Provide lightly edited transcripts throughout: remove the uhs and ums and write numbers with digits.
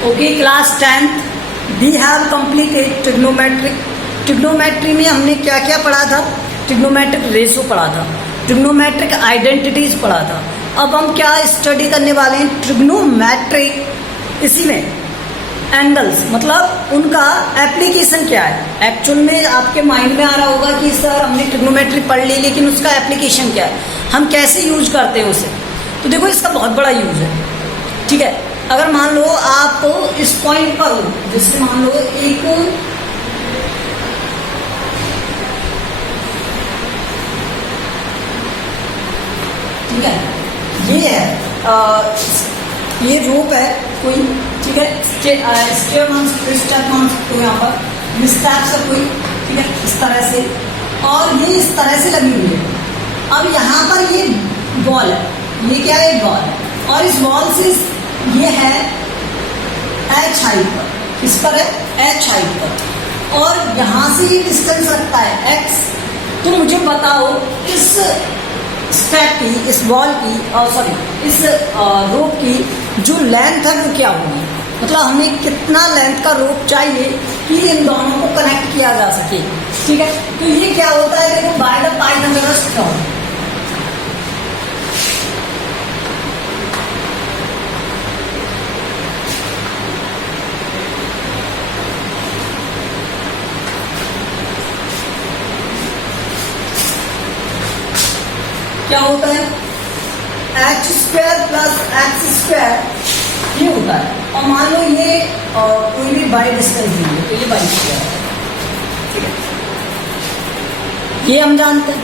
Okay, class 10th we have completed trigonometric. Trigonometry में हमने क्या क्या पढ़ा था? ट्रिग्नोमेट्रिक रेशो पढ़ा था, ट्रिग्नोमेट्रिक आइडेंटिटीज पढ़ा था। अब हम क्या स्टडी करने वाले हैं? ट्रिग्नोमेट्रिक, इसी में एंगल्स, मतलब उनका एप्लीकेशन क्या है। एक्चुअल में आपके माइंड में आ रहा होगा कि सर हमने ट्रिग्नोमेट्री पढ़ ली, लेकिन उसका एप्लीकेशन क्या है, हम कैसे यूज करते हैं उसे। तो देखो इसका बहुत बड़ा यूज है, ठीक है। अगर मान लो आप इस पॉइंट पर हो, जैसे मान लो एक ठीक है, ये है ये रोप है कोई, ठीक है, स्टेयर मान सकते हो, स्टेप मान सकते हो यहाँ पर, स्टेप से कोई, ठीक है, इस तरह से, और ये इस तरह से लगी हुई है। अब यहाँ पर ये बॉल है, ये क्या है? बॉल है, और इस बॉल से ये है h हाइट पर, इस पर है h हाइट पर, और यहाँ से ये डिस्टेंस रखता है x। तो मुझे बताओ इस स्टेप की, इस बॉल की, सॉरी इस रोप की जो लेंथ है वो क्या होगी? मतलब हमें कितना लेंथ का रोप चाहिए कि इन दोनों को कनेक्ट किया जा सके, ठीक है। तो ये क्या होता है? देखो बाय द पाइथागोरस थ्योरम, क्या होता है? H square plus x square, ये होता है। और मान लो ये कोई भी बाई डिस्टेंस दी है, तो ये बाई स्क्वायर, ठीक है, ये हम जानते हैं।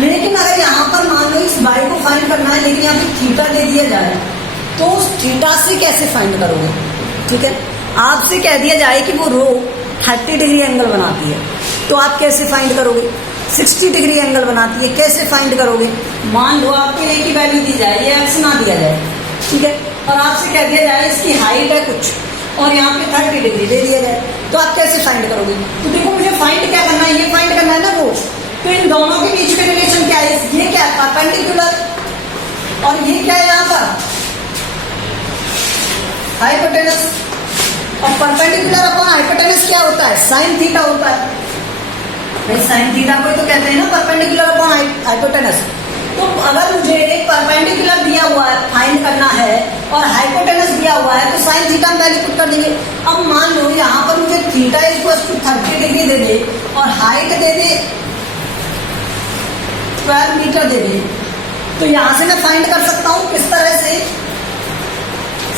लेकिन अगर यहाँ पर मान लो इस बाई को फाइंड करना है, लेकिन यहाँ पे थीटा दे दिया जाए, तो उस थीटा से कैसे फाइंड करोगे? ठीक है, आपसे कह दिया जाए कि वो रो 30 डिग्री एंगल बनाती है, तो आप कैसे फाइंड करोगे? 60 डिग्री एंगल बनाती है, कैसे फाइंड करोगे? मान लो आपको ए की वैल्यू दी जाए, ये एक्स ना दिया जाए, ठीक है, और आपसे कह दिया जाए इसकी हाइट है कुछ, और यहाँ पे 30 डिग्री दे दिया जाए, तो आप कैसे फाइंड करोगे? तो देखो मुझे फाइंड क्या करना है? ये फाइंड करना है ना रो। तो इन दोनों के बीच में रिलेशन क्या है? ये क्या है? परपेंडिकुलर, और ये क्या है यहाँ पर? हाइपोटेनस। और परपेंडिकुलर अपॉन हाइपोटेनस क्या होता है? साइन थीटा होता है। साइन थीटा को तो कहते हैं ना परपेंडिकुलर अपॉन हाइपोटेनस। तो अगर मुझे एक परपेंडिकुलर दिया हुआ है फाइंड करना है और हाइपोटेनस दिया हुआ है, तो साइन थीटा में वैल्यू पुट कर देंगे। अब मान लो यहाँ पर मुझे थीटा इक्वल टू 30 डिग्री दे दे और हाइट दे दे 12 मीटर दे दे, तो यहाँ से मैं फाइंड कर सकता हूँ किस तरह से?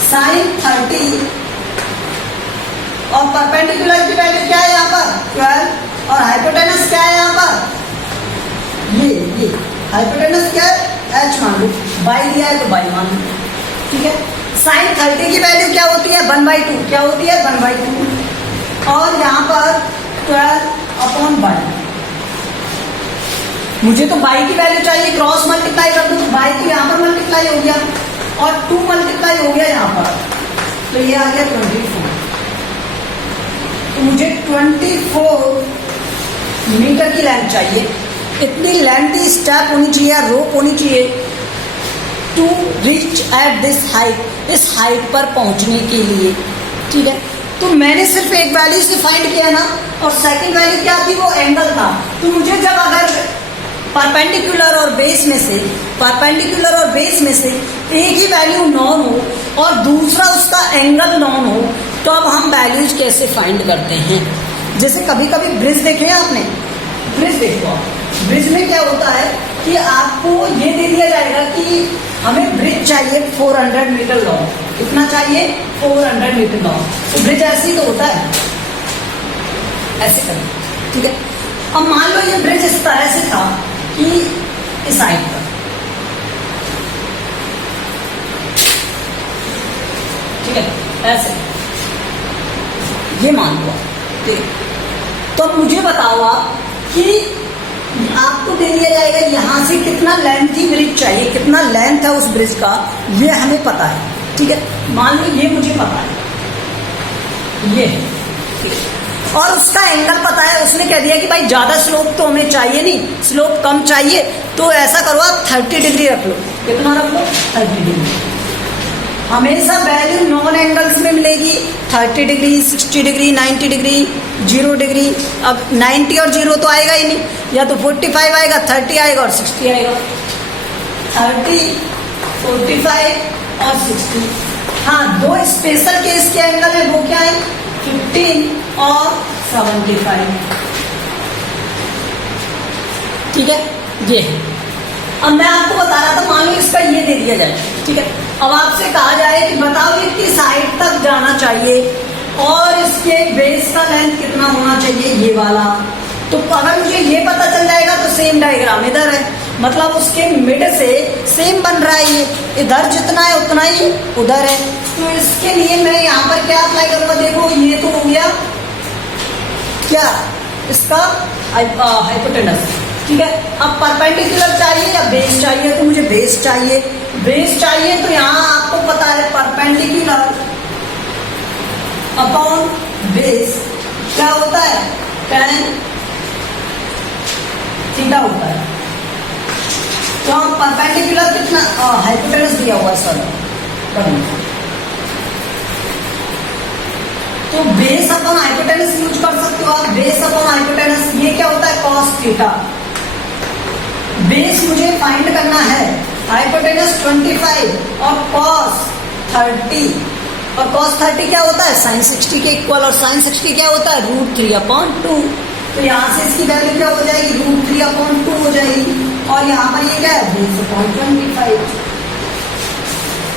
साइन 30 और परपेंडिकुलर की वैल्यू क्या है यहाँ पर? 12, और हाइपोटेनस क्या है यहाँ पर? ये हाइपोटेनस क्या है? h मान लो, बाई दिया है तो बाई मान लो, ठीक है। साइन 30 की वैल्यू क्या होती है? 1/2, क्या होती है? 1/2, और यहाँ पर 12 अपॉन बाई। मुझे तो बाई की वैल्यू चाहिए, क्रॉस मल्टीप्लाई कर दूं, बाई की यहाँ पर मल्टीप्लाई हो गया और 2 मल्टीप्लाई हो गया यहाँ पर, तो ये आ गया 24। तो मुझे 24 मीटर की लेंथ चाहिए। इतनी लेंथी स्टेप होनी चाहिए, रोप होनी चाहिए to reach at this height, इस हाइट पर पहुंचने के लिए, ठीक है। तो मैंने सिर्फ एक वैल्यू से फाइंड किया ना, और सेकंड वैल्यू क्या थी? वो एंगल था। तो मुझे जब अगर परपेंडिकुलर और बेस में से, परपेंडिकुलर और बेस में से एक ही वैल्यू नॉन हो और दूसरा उसका एंगल नॉन हो, तो अब हम वैल्यूज कैसे फाइंड करते हैं? जैसे कभी कभी ब्रिज देखे हैं आपने? ब्रिज देखो, ब्रिज में क्या होता है कि आपको ये दे दिया जाएगा कि हमें ब्रिज चाहिए 400 मीटर लॉन्ग, कितना चाहिए? 400 मीटर लॉन्ग। तो ब्रिज ऐसे ही तो होता है, ऐसे करें, ठीक है। अब मान लो ये ब्रिज इस तरह से था कि इस हाइट पर, ठीक है, ऐसे ये मान लो, ठीक है। तो अब मुझे बताओ आप कि आपको दे दिया जाएगा यहाँ से कितना लेंथी ब्रिज चाहिए, कितना लेंथ है उस ब्रिज का, ये हमें पता है, ठीक है। मान लो ये मुझे पता है, ये ठीक है, और उसका एंगल पता है। उसने कह दिया कि भाई ज्यादा स्लोप तो हमें चाहिए नहीं, स्लोप कम चाहिए, तो ऐसा करो आप 30 डिग्री रख लो। कितना रख लो? 30 डिग्री। हमेशा वैल्यू नॉन एंगल्स में मिलेगी, 30 डिग्री, 60 डिग्री, 90 डिग्री, 0 डिग्री। अब 90 और 0 तो आएगा ही नहीं, या तो 45 आएगा, 30 आएगा और 60 आएगा। 30, 45 और 60। हाँ, दो स्पेशल केस के एंगल है, वो क्या है? 15 और 75। ठीक है, ये है। अब मैं आपको बता रहा था, मान लो इसका ये दे दिया जाए, ठीक है। अब आपसे कहा जाए कि बताओ ये किस हाइट तक जाना चाहिए और इसके बेस का लेंथ कितना होना चाहिए, ये वाला। तो अगर मुझे ये पता चल जाएगा तो सेम डायग्राम इधर है, मतलब उसके मिड से सेम बन रहा है, ये इधर जितना है उतना ही उधर है। तो इसके लिए मैं यहाँ पर क्या अप्लाई करूंगा? देखो, ये तो हो गया क्या इसका हाइपोटेनस, ठीक है। अब परपेंडिकुलर चाहिए या बेस चाहिए? तो मुझे बेस चाहिए। बेस चाहिए तो यहाँ आपको पता है परपेंडिकुलर अपॉन बेस क्या होता है? tan थीटा होता है। तो हम परपेंडिकुलर कितना हाइपोटेनस दिया हुआ सर, तो बेस अपॉन हाइपोटेनस यूज कर सकते हो आप। बेस अपॉन हाइपोटेनस ये क्या होता है? cos theta. बेस मुझे फाइंड करना है, हाइपोटेनस 25 और cos 30, और cos 30 क्या होता है? sin 60 के इक्वल, और sin 60 क्या होता है? √3/2। तो यहाँ से इसकी वैल्यू क्या हो जाएगी? √3/2 हो जाएगी। और यहाँ पर ये क्या है? Base upon 25।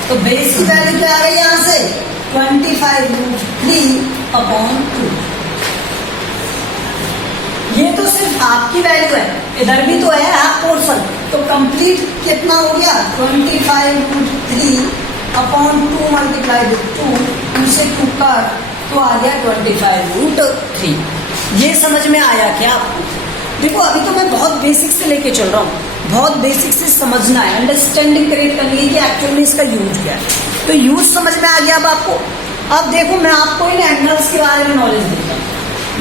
तो बेस की वैल्यू क्या आ गई यहाँ से? 25 √3/2। ये तो सिर्फ आपकी वैल्यू है, इधर भी तो है हाफ पोर्शन। तो कंप्लीट कितना हो गया? 25 √3/2 मल्टीप्लाई विद 2, 2 से 2 कर, तो आ गया 25 √3। ये समझ में आया क्या आपको? देखो, अभी तो मैं बहुत बेसिक से लेके चल रहा हूँ, बहुत बेसिक से समझना है, अंडरस्टैंडिंग क्रिएट करनी है कि एक्चुअल में इसका यूज क्या है। तो यूज समझ में आ गया अब आपको। अब देखो, मैं आपको इन एंगल्स के बारे में नॉलेज देता हूँ।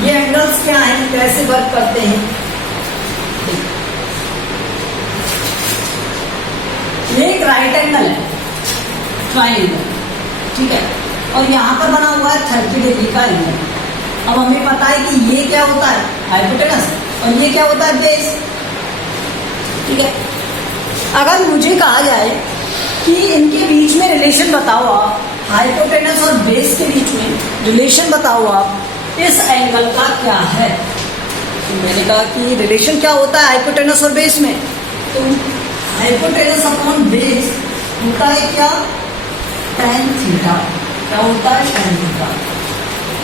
ये एंगल्स क्या हैं, कैसे वर्क करते हैं। ये एक राइट एंगल है, ट्राइंगल, ठीक है, और यहाँ पर बना हुआ है 30 डिग्री का एंगल। अब हमें पता है कि ये क्या होता है? हाइपोटेनस, और ये क्या होता है? बेस, ठीक है। अगर मुझे कहा जाए कि इनके बीच में रिलेशन बताओ आप, हाइपोटेनस और बेस के बीच में रिलेशन बताओ आप, इस एंगल का क्या है? तो मैंने कहा कि रिलेशन क्या होता है हाइपोटेनस और बेस में? तो हाइपोटेनस अपॉन बेस होता है क्या? tan theta. क्या होता है? tan theta.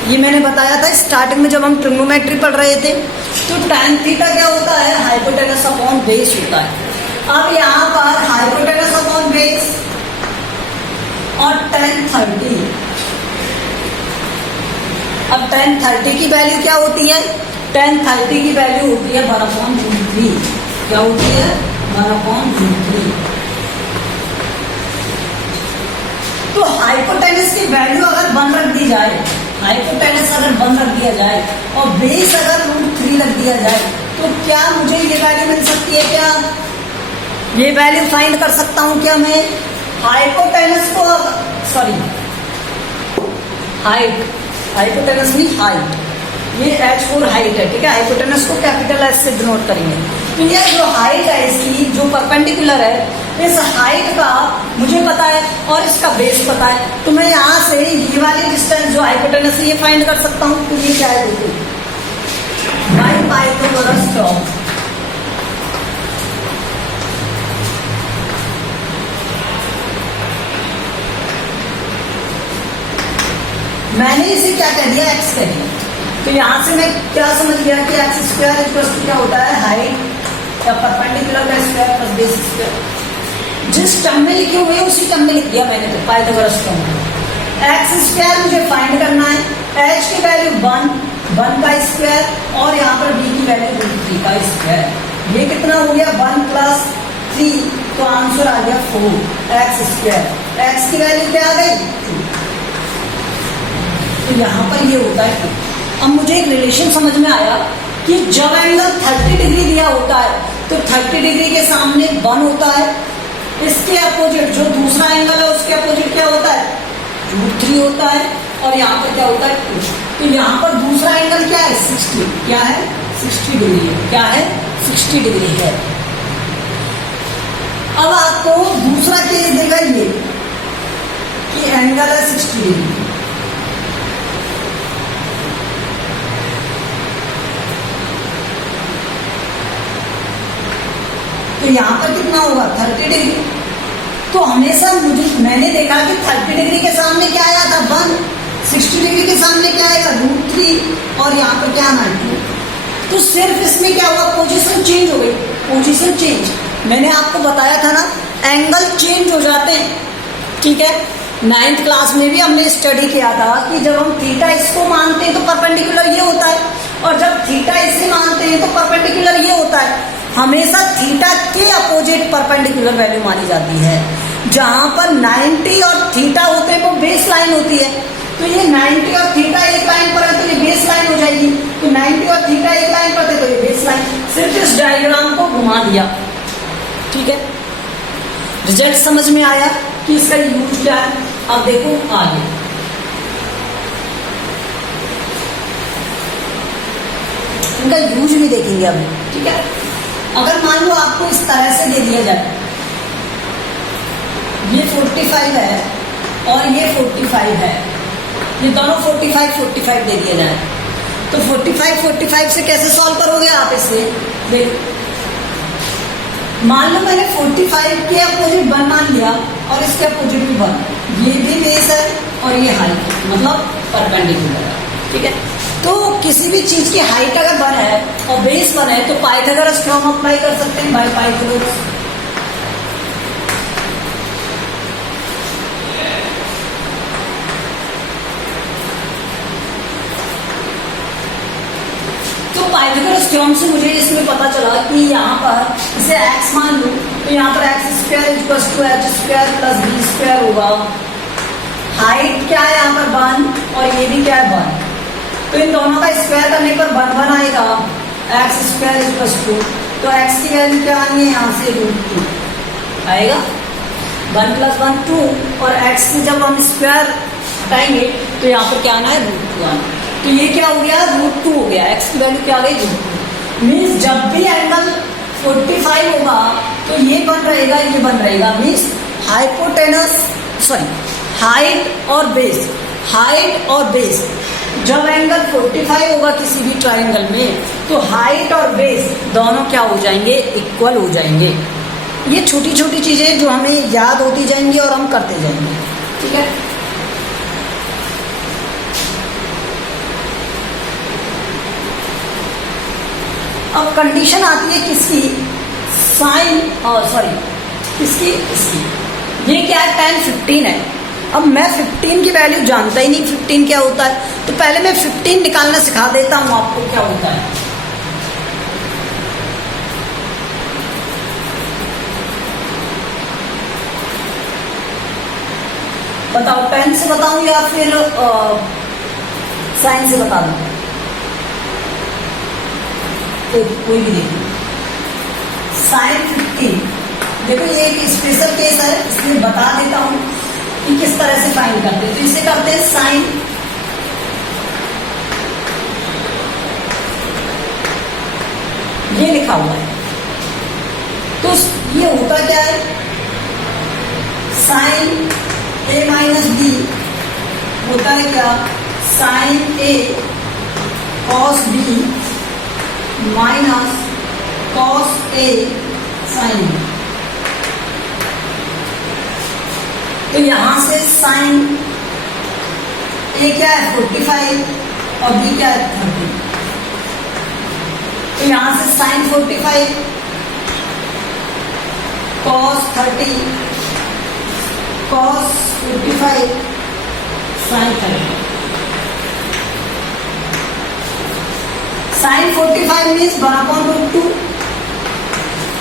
ये मैंने बताया था स्टार्टिंग में जब हम ट्रिग्नोमेट्री पढ़ रहे थे। तो tan थीटा क्या होता है? हाइपोटेनस अपॉन बेस होता है। अब यहाँ पर हाइपोटेनस अपॉन बेस और tan 30। अब tan 30 की वैल्यू क्या होती है? tan 30 की वैल्यू होती है 1/√3। क्या होती है? 1/√3। तो हाइपोटेनस की वैल्यू अगर 1 रख दी जाए, हाइपोटेनस अगर 1 रख दिया जाए और बेस अगर √3 रख दिया जाए, तो क्या मुझे ये वैल्यू मिल सकती है? क्या ये वैल्यू फाइंड कर सकता हूं क्या मैं? हाइपोटेनस को, सॉरी, हाइट, हाइपोटेनस नहीं हाइट, ये H4 हाइट है, ठीक है। हाइपोटेनस को कैपिटल एस से डिनोट करेंगे। तो ये जो हाइट है इसकी, जो परपेंडिकुलर है, इस हाइट का मुझे पता है और इसका बेस पता है। तो मैं यहाँ से ये वाली डिस्टेंस जो हाइपोटेनस है ये फाइंड कर सकता हूँ। तो ये क्या है? देखो, बाय पाइथागोरस लॉ। मैंने इसे क्या कह दिया? एक्स कह दिया। तो यहाँ से मैं क्या समझ गया कि एक्स स्क्वायर इक्वल टू क्या होता है? हाइट या परपेंडिकुलर का स्क्वायर प्लस बेस स्क्वायर। जिस टर्म में लिखे हुए उसी टर्म में लिख दिया मैंने, तो पाइथागोरस टर्म। एक्स स्क्वायर मुझे फाइंड करना है, एच की वैल्यू 1 का स्क्वायर, और यहाँ पर बी की वैल्यू √3 का स्क्वायर। ये कितना हो गया? 1 + 3, तो आंसर आ गया 4 एक्स स्क्वायर। एक्स की वैल्यू क्या आ गई? 2। तो यहाँ पर ये होता है। अब मुझे एक रिलेशन समझ में आया कि जब एंगल 30 डिग्री दिया होता है तो 30 डिग्री के सामने 1 होता है, इसके अपोजिट जो दूसरा एंगल है उसके अपोजिट क्या होता है? √3 होता है और यहाँ पर क्या होता है 2। तो यहाँ पर दूसरा एंगल क्या है 60, क्या है 60 डिग्री है, क्या है 60 डिग्री है। अब आपको दूसरा केस देगा ये कि एंगल है 60 डिग्री, तो यहां पर कितना होगा 30 डिग्री। तो हमेशा मैंने देखा कि 30 डिग्री के सामने क्या आया था 1, 60 डिग्री के सामने क्या आएगा √3 और यहाँ पर क्या आना है 2। तो सिर्फ इसमें क्या हुआ पोजीशन चेंज हो गई, पोजीशन चेंज। मैंने आपको बताया था ना एंगल चेंज हो जाते हैं, ठीक है। 9th क्लास में भी हमने स्टडी किया था कि जब हम थीटा इसको मानते हैं तो परपेंडिकुलर ये होता है, और जब थीटा इसे मानते हैं तो परपेंडिकुलर ये होता है। हमेशा थीटा के अपोजिट परपेंडिकुलर वैल्यू मानी जाती है। जहां पर 90 और थीटा होते हैं वो बेस लाइन होती है, तो ये 90 और थीटा एक लाइन पर है तो ये बेस लाइन हो जाएगी। तो 90 और थीटा एक लाइन पर थे तो ये बेस लाइन। सिर्फ इस डायग्राम को घुमा दिया, ठीक है। रिजल्ट समझ में आया कि इसका यूज क्या है। अब देखो आगे, इनका यूज भी देखेंगे अब, ठीक है। अगर मान लो आपको इस तरह से दे दिया जाए, ये 45 है और ये 45 है, ये दोनों 45 दे दिया जाए, तो 45 से कैसे सॉल्व करोगे आप इसे। देखो मान लो मैंने 45 के अपोजिट 1 मान लिया और इसके अपोजिट भी 1, ये भी बेस है और ये हाइट, मतलब परपेंडिकुलर है, ठीक है। तो किसी भी चीज की हाइट अगर 1 है और बेस 1 है तो पाइथागोरस थ्योरम अप्लाई कर सकते हैं बाय पाइथागोरस। तो पाइथागोरस थ्योरम से मुझे इसमें पता चला कि यहाँ पर इसे x मान लूं तो यहाँ पर x² = h² + b² होगा। हाइट क्या है यहाँ पर 1 और ये भी क्या है 1, तो इन दोनों का स्क्वायर करने पर 1 आएगा, x² = 2। तो x की वैल्यू क्या आनी है यहाँ से √2 आएगा, 1 + 1 2, और x से जब हम स्क्वायर हटाएंगे तो यहाँ पर क्या आना है √2 आना। तो ये क्या हो गया √2 हो गया, x की वैल्यू क्या आ गई √2। मीन्स जब भी एंगल 45 होगा तो ये 1 रहेगा, ये 1 रहेगा। मीन्स हाइपोटेनस हाइट और बेस जब एंगल 45 होगा किसी भी ट्रायंगल में तो हाइट और बेस दोनों क्या हो जाएंगे, इक्वल हो जाएंगे। ये छोटी छोटी चीजें जो हमें याद होती जाएंगी और हम करते जाएंगे, ठीक है। अब कंडीशन आती है किसकी, इसकी। ये क्या है tan 15 है। अब मैं 15 की वैल्यू जानता ही नहीं 15 क्या होता है, तो पहले मैं 15 निकालना सिखा देता हूं आपको क्या होता है। बताओ पेन से बताऊं या फिर साइन से बता दूं, तो कोई भी देखो। sin 15 देखो ये एक स्पेशल केस है, इसलिए बता देता हूं कि किस तरह से फाइंड करते हैं। तो इसे करते हैं साइन, ये लिखा हुआ है, तो ये होता क्या है साइन a - b होता है क्या, sign a cos b - cos a sin b। तो यहां से साइन ए क्या है 45 और बी क्या है 30, तो यहां से sine 45 cos 30 cos 45 sin 30। Sine 45 means 1/√2,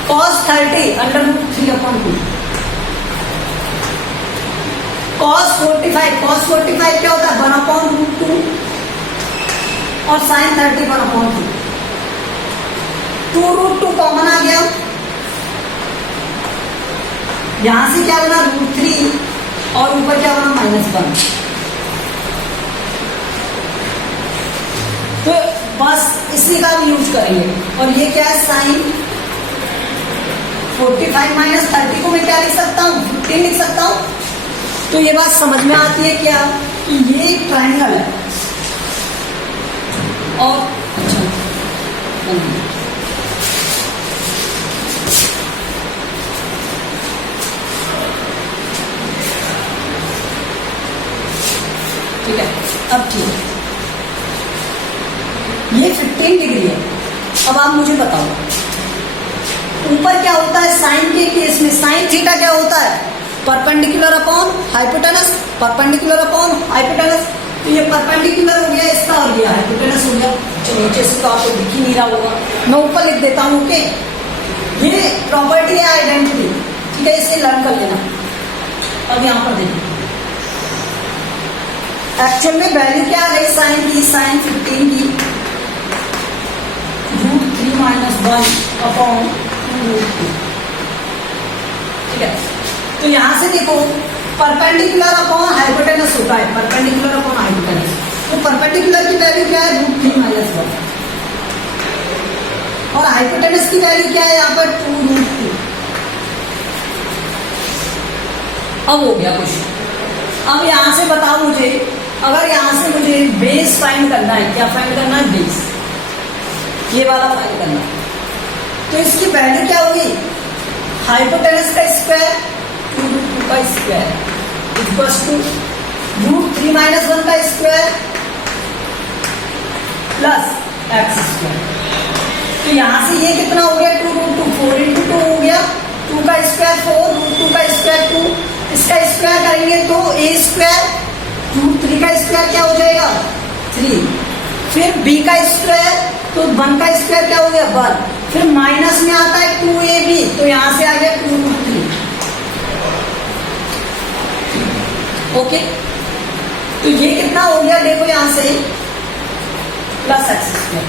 cos 30 √3/2, cos 45 क्या होता है 1/√2 और sin 30 1/2। 2√2 कॉमन आ गया, यहां से क्या बना √3 और ऊपर क्या बना -1, इसी का भी यूज करेंगे। और ये क्या है, साइन 45 माइनस 30 को मैं क्या लिख सकता हूँ, 15 लिख सकता हूँ। तो ये बात समझ में आती है क्या कि ये एक ट्राइंगल है और ठीक है। अब ठीक है, ये 15 डिग्री है। अब आप मुझे बताओ ऊपर क्या होता है साइन के केस में, साइन थीटा क्या होता है, perpendicular upon hypotenuse, perpendicular upon hypotenuse. तो ये परपेंडिकुलर हो गया इसका और ये हाइपोटेनस हो गया। चलो नीचे से तो आपको दिख ही नहीं रहा होगा, मैं ऊपर लिख देता हूँ। ओके, ये प्रॉपर्टी है आइडेंटिटी, ठीक है, इसे लर्न कर लेना। अब यहाँ पर देखिए एक्चुअल में वैल्यू क्या आ गई साइन की, साइन 15 की √3 - 1 अपॉन √2, ठीक है। तो यहां से देखो परपेंडिकुलर अपॉन हाइपोटेनस होता है, परपेंडिकुलर अपॉन हाइपोटेनस। तो परपेंडिकुलर की वैल्यू क्या है, √3 - 1 और हाइपोटेनस की वैल्यू क्या है यहाँ पर 2√2। अब हो गया क्वेश्चन। अब यहां से बताओ मुझे, अगर यहां से मुझे बेस फाइंड करना है, क्या फाइंड करना है, बेस, ये वाला फाइंड करना है। तो इसकी वैल्यू क्या होगी, हाइपोटेनस का स्क्वायर 2√2 का स्क्वायर इक्वल्स टू √3 - 1 का स्क्वायर प्लस x स्क्वायर। तो यहां से ये कितना हो गया 2√2, 4 × 2 हो गया, 2 का स्क्वायर 4, √2 का स्क्वायर 2, इसका स्क्वायर करेंगे तो a स्क्वायर, √3 का स्क्वायर क्या हो जाएगा 3, फिर b का स्क्वायर, तो 1 का स्क्वायर क्या हो गया 1, फिर माइनस में आता है 2ab, तो यहां से आ गया 2√3। ओके, तो ये कितना हो गया देखो यहां से plus x square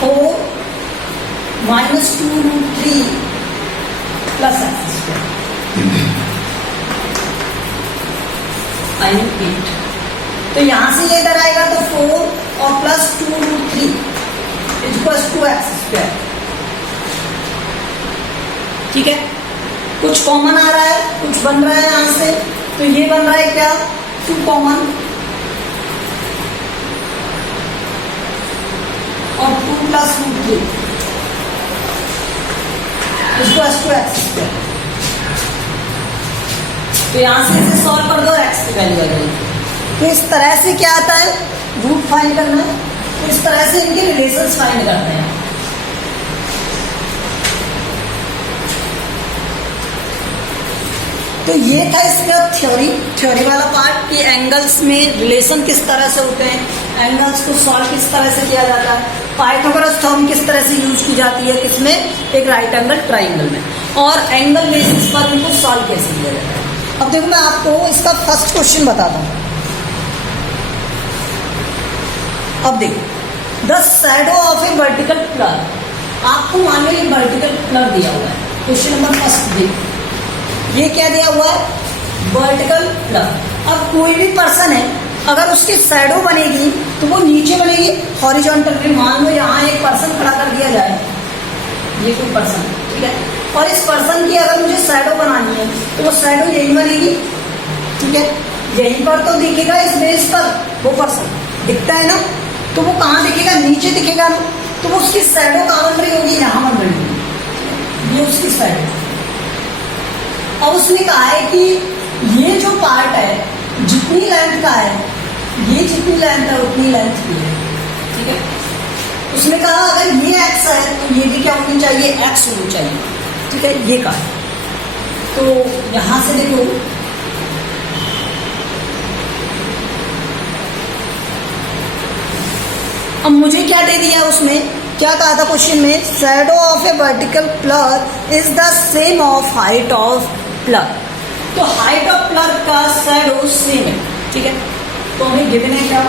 4 - 2√3 plus x square 8। तो यहां से ये इधर आएगा तो 4 और plus 2√3 equals to x square, ठीक है। कुछ कॉमन आ रहा है, कुछ बन रहा है यहां से, तो ये बन रहा है क्या 2 कॉमन और 2 plus √3 equals to x square. तो यहां से इसे सॉल्व कर दो, x की वैल्यू आ जाएगी। तो इस तरह से क्या आता है, रूट फाइंड करना है। तो इस तरह से इनके रिलेशंस फाइंड करते हैं। तो ये था इसका थ्योरी वाला पार्ट कि एंगल्स में रिलेशन किस तरह से होते हैं, एंगल्स को सॉल्व किस तरह से किया जाता है, पाइथागोरस थ्योरम किस तरह से यूज की जाती है, किसमें, एक राइट एंगल ट्राइंगल में, और एंगल बेसिस पर इनको सॉल्व कैसे किया जाता है। अब देखो मैं आपको इसका फर्स्ट क्वेश्चन बताता हूं। अब देखो the shadow of a vertical pillar, आपको मान लो एक वर्टिकल पिलर दिया हुआ है। क्वेश्चन नंबर फर्स्ट देखो, ये क्या दिया हुआ है, वर्टिकल पिलर। अब कोई भी पर्सन है, अगर उसकी शैडो बनेगी तो वो नीचे बनेगी हॉरिजॉन्टल में। मान लो यहाँ एक पर्सन खड़ा कर दिया जाए, ये कोई पर्सन, ठीक है, और इस पर्सन की अगर मुझे शैडो बनानी है तो वो शैडो यही बनेगी, ठीक है। यहीं पर तो दिखेगा, इस बेस पर वो पर्सन दिखता है ना, तो वो कहाँ दिखेगा, नीचे दिखेगा ना, तो वो उसकी शैडो कहाँ बन रही होगी, यहाँ बन रही होगी, ये उसकी शैडो। अब उसने कहा है कि ये जो पार्ट है जितनी लेंथ का है, ये जितनी लेंथ है उतनी लेंथ की है, ठीक है। उसने कहा अगर ये x है तो ये भी क्या होनी चाहिए, x होनी चाहिए, ठीक है, ये कहा। तो यहां से देखो अब मुझे क्या दे दिया, उसने क्या कहा था क्वेश्चन में, shadow of a vertical pillar is the same of height of pillar. तो हाइट ऑफ पिलर का शैडो सेम है, ठीक है। तो हमें गिवन है क्या,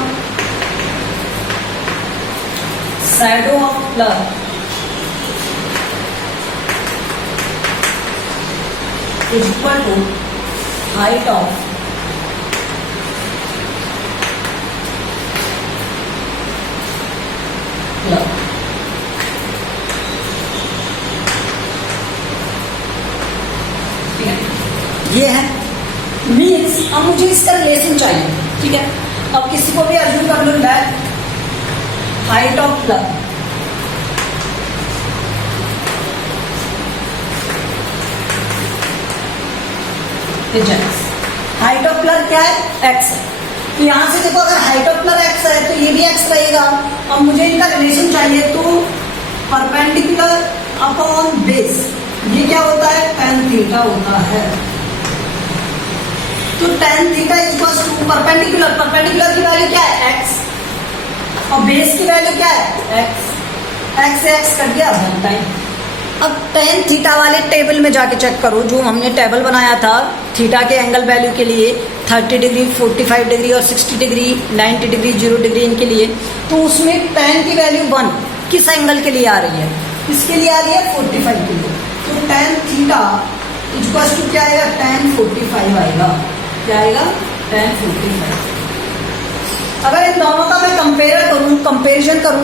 shadow of pillar is equal to height of means अब मुझे इसका रिलेशन चाहिए, ठीक है। अब किसी को भी अर्जुन कर लो that height of plug height of plug क्या है, एक्स है। तो यहां से देखो अगर हाइट ऑफ प्लग एक्स है तो ये भी एक्स रहेगा। अब मुझे इनका रिलेशन चाहिए, तो परपेंडिकुलर अपॉन बेस ये क्या होता है, tan थीटा होता है। तो tan theta equals to perpendicular, perpendicular की वैल्यू क्या है, x, और बेस की वैल्यू क्या है, x, x से x कट गया 1 टाइम। अब tan थीटा वाले टेबल में जाके चेक करो, जो हमने टेबल बनाया था थीटा के एंगल वैल्यू के लिए 30 डिग्री, 45 डिग्री और 60 डिग्री, 90 डिग्री, 0 डिग्री इनके लिए। तो उसमें tan की वैल्यू 1 किस एंगल के लिए आ रही है, किसके लिए आ रही है, 45 के लिए। तो tan थीटा इक्वल्स टू क्या आएगा, tan 45 आएगा। क्या आएगा, tan 45। अगर इन दोनों का मैं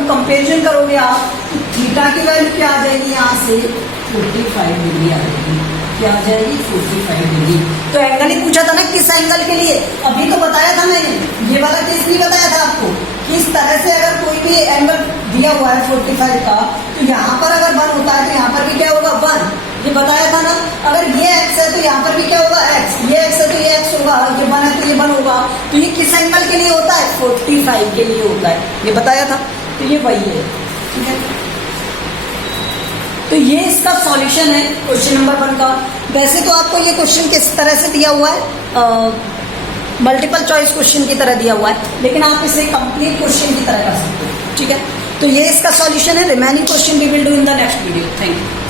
कंपेरिजन करोगे आप, तो थीटा की वैल्यू क्या आ जाएगी, यहाँ से 45 डिग्री आ जाएगी। क्या आ जाएगी, 45 डिग्री। तो एंगल ही पूछा था ना किस एंगल के लिए, अभी तो बताया था मैंने, ये वाला केस नहीं बताया था आपको कि इस तरह से अगर कोई भी एंगल दिया हुआ है 45 का, तो यहाँ पर अगर 1 होता है तो यहाँ पर भी क्या होगा, 1, ये बताया था ना। अगर ये x है तो यहाँ पर भी क्या होगा, x, ये x है तो ये x होगा, ये 1 है तो ये 1 होगा। तो ये किस एंगल के लिए होता है, 45 के लिए होता है, ये बताया था। तो ये वही है, ठीक है। तो ये इसका सॉल्यूशन है क्वेश्चन नंबर 1 का। वैसे तो आपको ये क्वेश्चन किस तरह से दिया हुआ है, मल्टीपल चॉइस क्वेश्चन की तरह दिया हुआ है, लेकिन आप इसे कंप्लीट क्वेश्चन की तरह कर सकते हो, ठीक है। तो ये इसका सॉल्यूशन है। Remaining question we will do in the next video. Thank you.